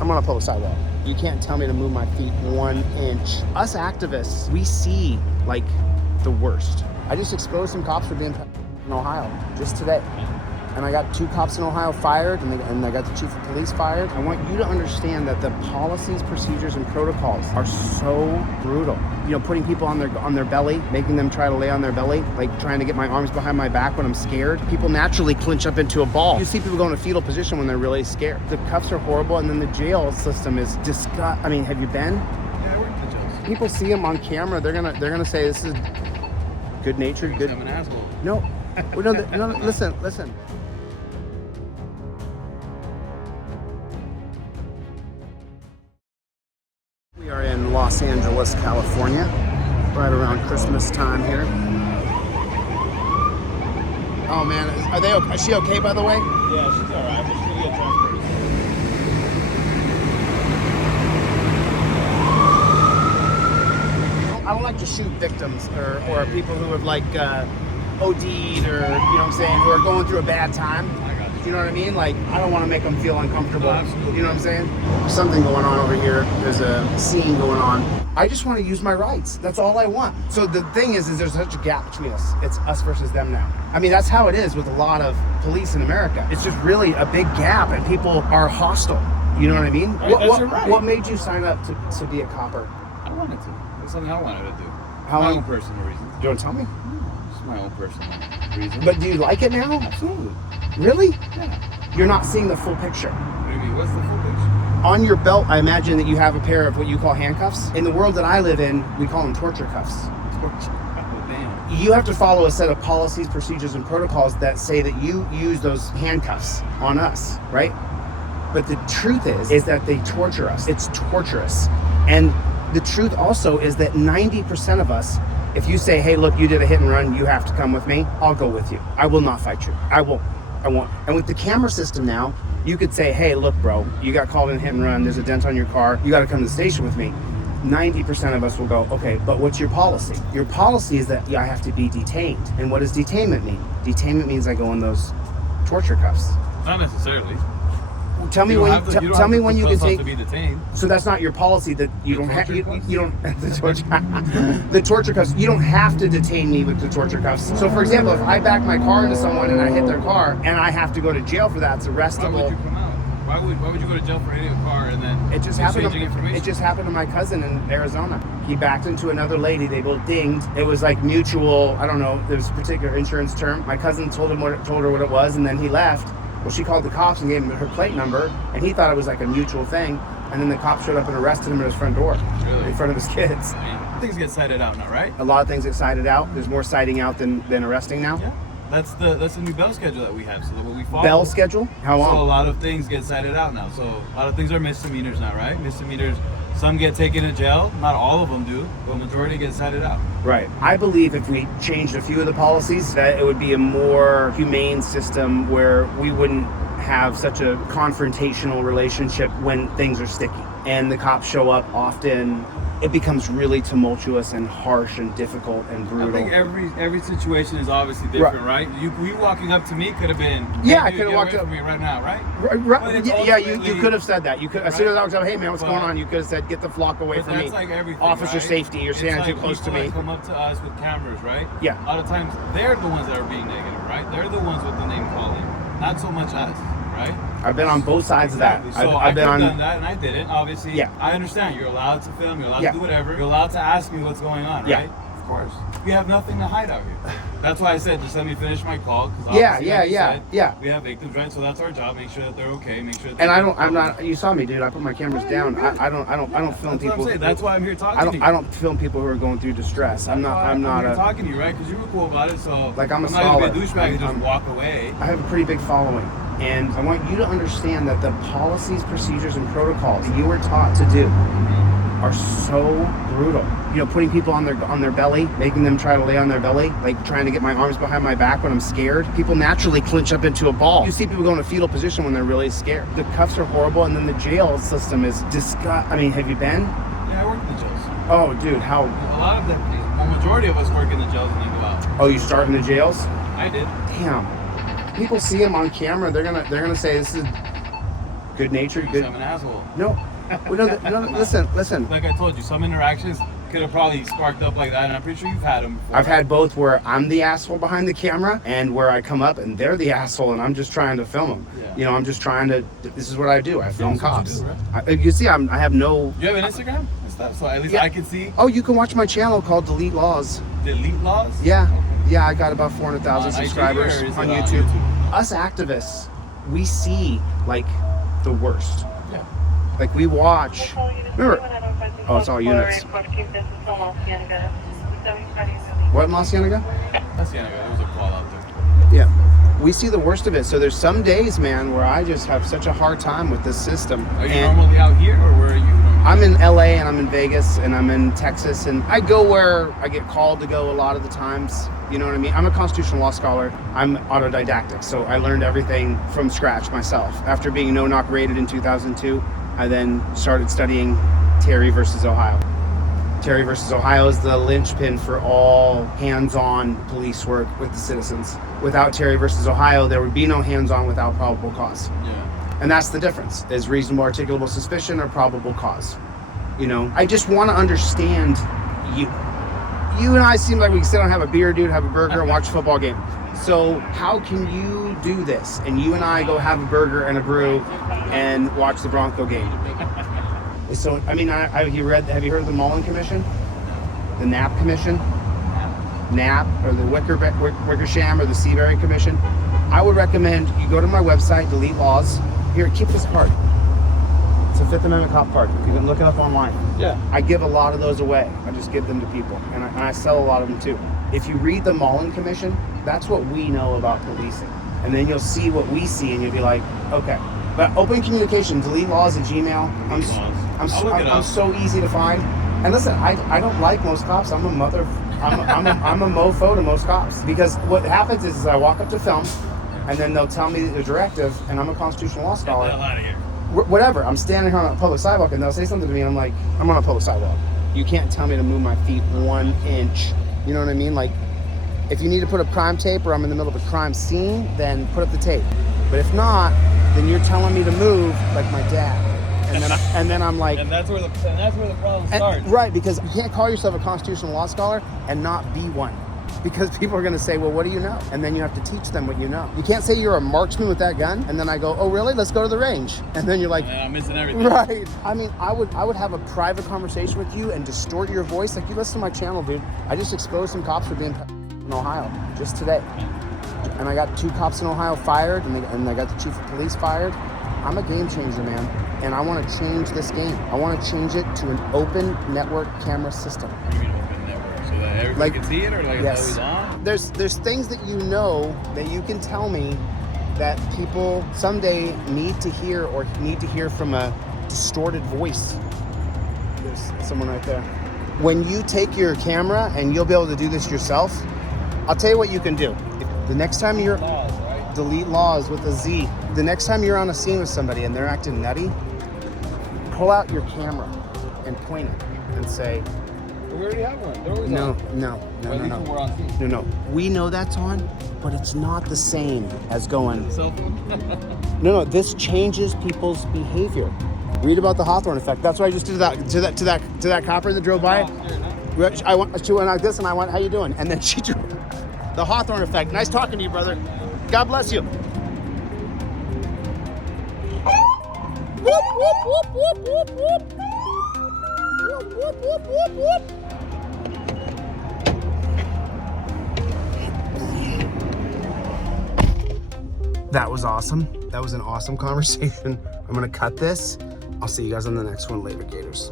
I'm on a public sidewalk. You can't tell me to move my feet 1 inch. Us activists, we see like the worst. I just exposed some cops for being in Ohio just today. And I got 2 cops in Ohio fired, and I got the chief of police fired. I want you to understand that the policies, procedures, and protocols are so brutal. You know, putting people on their belly, making them try to lay on their belly, like trying to get my arms behind my back when I'm scared. People naturally clinch up into a ball. You see people go in a fetal position when they're really scared. The cuffs are horrible, and then the jail system is I mean, have you been? Yeah, I worked the jails. People see them on camera. They're gonna say this is good-natured, good. I'm an asshole. No, no. Listen. We are in Los Angeles, California, right around Christmas time here. Oh man, is she okay, by the way? Yeah, she's alright. I'm just gonna get transported. I don't like to shoot victims or people who have like OD'd or, you know what I'm saying, who are going through a bad time. I got you. You know what I mean? Like, I don't want to make them feel uncomfortable. No, absolutely. You know what I'm saying? There's something going on over here. There's a scene going on. I just want to use my rights. That's all I want. So the thing is there's such a gap between us. It's us versus them now. I mean, that's how it is with a lot of police in America. It's just really a big gap, and people are hostile. You know what I mean? Right, what made you sign up to be a copper? I wanted to. It's something I wanted to do. How my long? own personal reasons. You want to tell me? It's my own personal reason. But do you like it now? Absolutely. Really? Yeah. You're not seeing the full picture. What do you mean? What's the full picture? On your belt, I imagine that you have a pair of what you call handcuffs. In the world that I live in, we call them torture cuffs. Torture. Oh, damn. You have to follow a set of policies, procedures, and protocols that say that you use those handcuffs on us, right? But the truth is that they torture us. It's torturous. And the truth also is that 90% of us, if you say, hey, look, you did a hit and run, you have to come with me, I'll go with you. I will not fight you. I won't. And with the camera system now, you could say, hey, look, bro, you got called in a hit and run, there's a dent on your car, you got to come to the station with me. 90% of us will go, okay, but what's your policy? Your policy is that I have to be detained. And what does detainment mean? Detainment means I go in those torture cuffs. Not necessarily. Tell me when you can take. To be detained. So that's not your policy that you don't have. You don't the torture cuffs. You don't have to detain me with the torture cuffs. So for example, if I back my car into someone and I hit their car and I have to go to jail for that, it's arrestable. Why would you come out? Why would you go to jail for hitting a car and then It just happened to my cousin in Arizona. He backed into another lady. They both dinged. It was like mutual. I don't know. There's a particular insurance term. My cousin told her what it was, and then he left. Well, she called the cops and gave him her plate number, and he thought it was like a mutual thing. And then the cops showed up and arrested him at his front door, Really? in front of his kids. Things get cited out now, right? A lot of things get cited out. There's more citing out than arresting now. Yeah. That's the new bell schedule that we have. So that what we follow. Bell schedule? How long? So a lot of things get cited out now. So a lot of things are misdemeanors now, right? Misdemeanors. Some get taken to jail. Not all of them do, but majority get cited out. Right. I believe if we changed a few of the policies, that it would be a more humane system where we wouldn't have such a confrontational relationship when things are sticky and the cops show up often. It becomes really tumultuous and harsh and difficult and brutal. I think every situation is obviously different, right? You walking up to me could have been, yeah, I could have walked up to me right now, right? Yeah, you could have said that. You could, as soon as I walked up, hey man, what's going on? You could have said, get the flock away from me. That's like everything, Officer safety, you're standing too close to me. Come up to us with cameras, right? Yeah. A lot of times they're the ones that are being negative, right? They're the ones with the name calling, not so much us, right? I've been on both sides of that. So I've been on done that and I didn't. Obviously, yeah. I understand. You're allowed to film. You're allowed to do whatever. You're allowed to ask me what's going on, right? Of course. We have nothing to hide out here. That's why I said just let me finish my call. Yeah. We have victims, right? So that's our job. Make sure that they're okay. Make sure. That and I'm not. You saw me, dude. I put my cameras down. I don't film people. That's what I'm saying. That's why I'm here talking to you. I don't film people who are going through distress. I'm not here talking to you, right? Because you were cool about it. So like I'm not scholar. gonna be a douchebag and just walk away. I have a pretty big following. And I want you to understand that the policies, procedures, and protocols that you were taught to do are so brutal. You know, putting people on their belly, making them try to lay on their belly, like trying to get my arms behind my back when I'm scared. People naturally clinch up into a ball. You see people go in a fetal position when they're really scared. The cuffs are horrible, and then the jail system is I mean, have you been? Yeah, I work in the jails. Oh, dude, how? A lot of them, the majority of us work in the jails and then go out. Oh, you start in the jails? I did. Damn. People see them on camera, they're gonna say this is good natured, good. I'm an asshole. No, listen. Like I told you, some interactions could have probably sparked up like that, and I'm pretty sure you've had them before. I've had both where I'm the asshole behind the camera and where I come up and they're the asshole and I'm just trying to film them. Yeah. You know, I'm just trying to. This is what I do. I film that's what you cops. do, right? You see, I have no. You have an Instagram and stuff, so at least Yeah. I can see. Oh, you can watch my channel called Delete Lawz. Delete Lawz? Yeah, I got about 400,000 On IG subscribers or is it on on YouTube. YouTube? Us activists, we see like the worst. Yeah. Like we watch. Remember? Oh, it's all units. What in La Cienega? That's the end of it. There was a call out there. Yeah. We see the worst of it. So there's some days, man, where I just have such a hard time with this system. Are you And normally out here, or where are you normally? I'm in LA and I'm in Vegas and I'm in Texas and I go where I get called to go a lot of the times. You know what I mean? I'm a constitutional law scholar. I'm autodidactic, so I learned everything from scratch myself. After being no-knock rated in 2002, I then started studying Terry versus Ohio. Terry versus Ohio is the linchpin for all hands-on police work with the citizens. Without Terry versus Ohio, there would be no hands-on without probable cause. Yeah. And that's the difference, is reasonable articulable suspicion or probable cause. You know, I just want to understand you. You and I seem like we can sit down, have a beer, dude, have a burger, and watch a football game. So how can you do this? And you and I go have a burger and a brew and watch the Bronco game. So, I mean, have you heard of the Mullen Commission? The Knapp Commission? Knapp, or the Wickersham, or the Seabury Commission? I would recommend you go to my website, Delete Lawz. Here, keep this card. It's a Fifth Amendment cop card. You can look it up online. Yeah. I give a lot of those away. I just give them to people, and I sell a lot of them too. If you read the Mullen Commission, that's what we know about policing. And then you'll see what we see, and you'll be like, okay. But open communication, Delete Lawz at Gmail. I'm so easy to find. And listen, I don't like most cops. I'm a mofo to most cops, because what happens is I walk up to film, and then they'll tell me the directive, and I'm a constitutional law scholar. Get the hell out of here. Whatever. I'm standing here on a public sidewalk, and they'll say something to me, and I'm like, I'm on a public sidewalk. You can't tell me to move my feet 1 inch. You know what I mean? Like, if you need to put up crime tape, or I'm in the middle of a crime scene, then put up the tape. But if not, then you're telling me to move like my dad. And then I'm like, And that's where the problem starts. right, because you can't call yourself a constitutional law scholar and not be one. Because people are going to say, well, what do you know? And then you have to teach them what you know. You can't say you're a marksman with that gun, and then I go, oh, really? Let's go to the range. And then you're like, I'm missing everything. right. I mean, I would have a private conversation with you and distort your voice. Like, you listen to my channel, dude. I just exposed some cops for being in Ohio just today. And I got 2 cops in Ohio fired, and I got the chief of police fired. I'm a game changer, man. And I want to change this game. I want to change it to an open network camera system. You mean open network, so that everybody can see it, or like yes. it's always on? There's things that you know that you can tell me that people someday need to hear, or need to hear from a distorted voice. There's someone right there. When you take your camera, and you'll be able to do this yourself, I'll tell you what you can do. The next time you're Lawz, right? Delete Lawz with a Z. The next time you're on a scene with somebody and they're acting nutty, pull out your camera and point it and say, We already have one. They're always no. on. We're on scene. No. We know that's on, but it's not the same as going. Cell phone. No. This changes people's behavior. Read about the Hawthorne effect. That's what I just did to that copper that drove by. She went like this, and I went, "How you doing?" And then she drew the Hawthorne effect. Nice talking to you, brother. God bless you. Whoop, whoop, whoop, whoop, whoop, whoop. Whoop, whoop, whoop, whoop, whoop. That was awesome. That was an awesome conversation. I'm gonna cut this. I'll see you guys on the next one later, Gators.